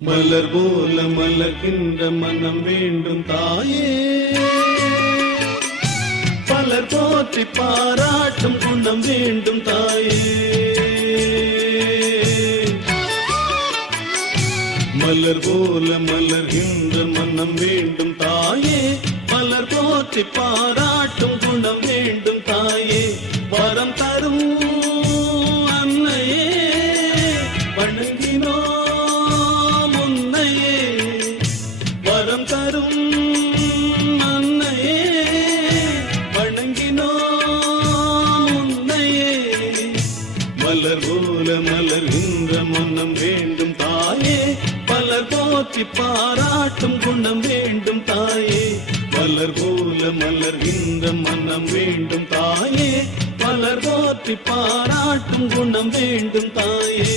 மலர் போல மலர்கின்ற மனம் வேண்டும் தாயே, பலர் போற்றி பாராட்டும் குணம் வேண்டும் தாயே. மலர் போல மலர்கின்ற மனம் வேண்டும் தாயே, பலர் போற்றி பாராட்டும் குணம் வேண்டும் தாயே. வரம் தரும் அன்னையே வணங்கினோம் உன்னையே, வரம் தரும் அன்னையே வணங்கினோம் உன்னையே. மலர் போல மலர்கின்ற மனம் வேண்டும் தாயே, பலர் போற்றி பாராட்டும் குணம் வேண்டும் தாயே. மலர் போல மலர்கின்ற மனம் வேண்டும் தாயே, பலர் போற்றி பாராட்டும் குணம் வேண்டும் தாயே.